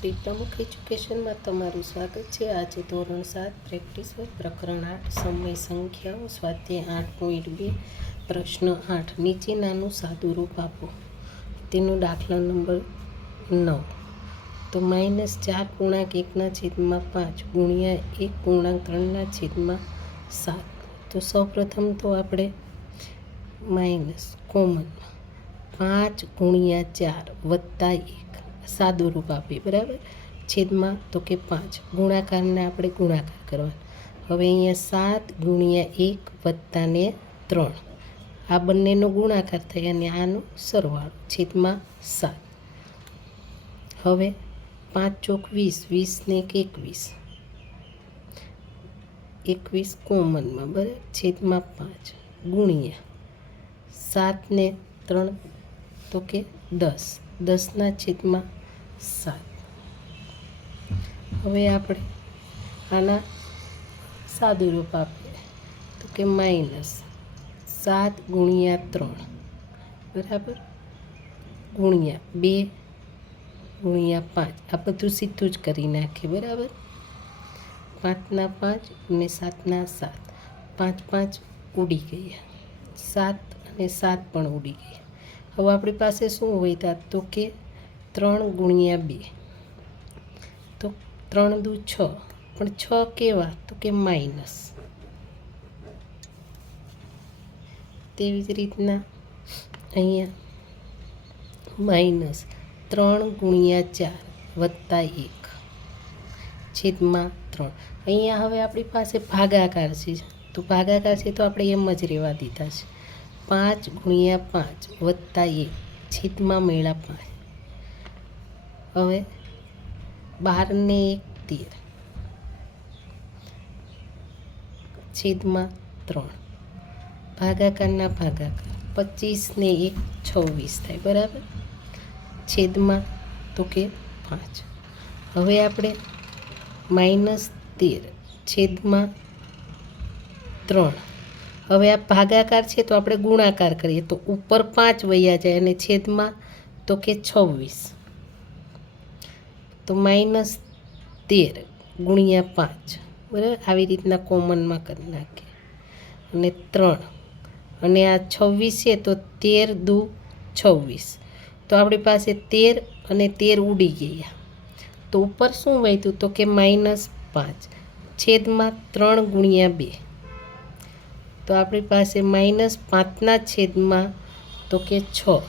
શ્રી પ્રમુખ એજ્યુકેશનમાં તમારું સ્વાગત છે। આજે ધોરણ 7 પ્રેક્ટિસ વર્ક પ્રકરણ 8 સમય સંખ્યાઓ સ્વાધ્યાય 8.2 પ્રશ્ન 8 નીચેનાનું સાદું રૂપ આપો। તેનો દાખલા નંબર 9 તો -4 પૂર્ણાંક 1/5 ગુણ્યા 1 પૂર્ણાંક 3/7। તો સૌપ્રથમ તો આપણે માઇનસ કોમન 5 ગુણ્યા 4 વત્તા 1 સાદું રૂપ આપીએ બરાબર। છેદમાં તો કે 5 ગુણાકારને આપણે ગુણાકાર કરવાનો। હવે અહીંયા 7 ગુણ્યા 1 વત્તા ને 3 આ બંનેનો ગુણાકાર થાય અને આનો સરવાળો છેદમાં 7। હવે 5 ચોક 20 20 ને 21 21 કોમનમાં બરાબર છેદમાં 5 ગુણ્યા 7 ને 3 તો કે 10 10 છેદમાં 7। હવે આપણે આના સાદું રૂપ આપીએ તો કે -7 ગુણ્યા 3 બરાબર ગુણ્યા 2 ગુણ્યા 5 આ બધું સીધું જ કરી નાખીએ બરાબર। 5 ના 5 અને 7 ના 7 5 5 ઉડી ગયા 7 અને 7 પણ ઉડી ગયા। હવે આપણી પાસે શું હોય તો કે 3 ગુણ્યા 2 તો 3 દુ 6 પણ 6 કેવા તો કે માઇનસ। તેવી જ રીતના અહીંયા -3 ગુણ્યા 4 વત્તા 1 છેદમાં 3 અહીંયા હવે આપણી પાસે ભાગાકાર છે તો ભાગાકાર છે તો આપણે એમ જ રહેવા દીધા છે। 5 ગુણ્યા 5 વત્તા 1 છેદમાં મેળા 5। હવે 12 ને 1 13 છેદમાં 3 ભાગાકારના ભાગાકાર 25 ને 1 26 થાય બરાબર છેદમાં તો કે 5। હવે આપણે -13 છેદમાં 3 હવે આ ભાગાકાર છે તો આપણે ગુણાકાર કરીએ તો ઉપર 5 વયા જાય અને છેદમાં તો કે 26 તો -13 ગુણ્યા 5 બરાબર આવી રીતના કોમનમાં કરી નાખીએ અને 3 અને આ 26 છે તો 13 દુ 26 તો આપણી પાસે 13 અને 13 ઉડી ગયા તો ઉપર શું વધ્યું તો કે -5 છેદમાં 3 ગુણ્યા 2 તો આપણી પાસે -5 ના છેદમાં તો કે 6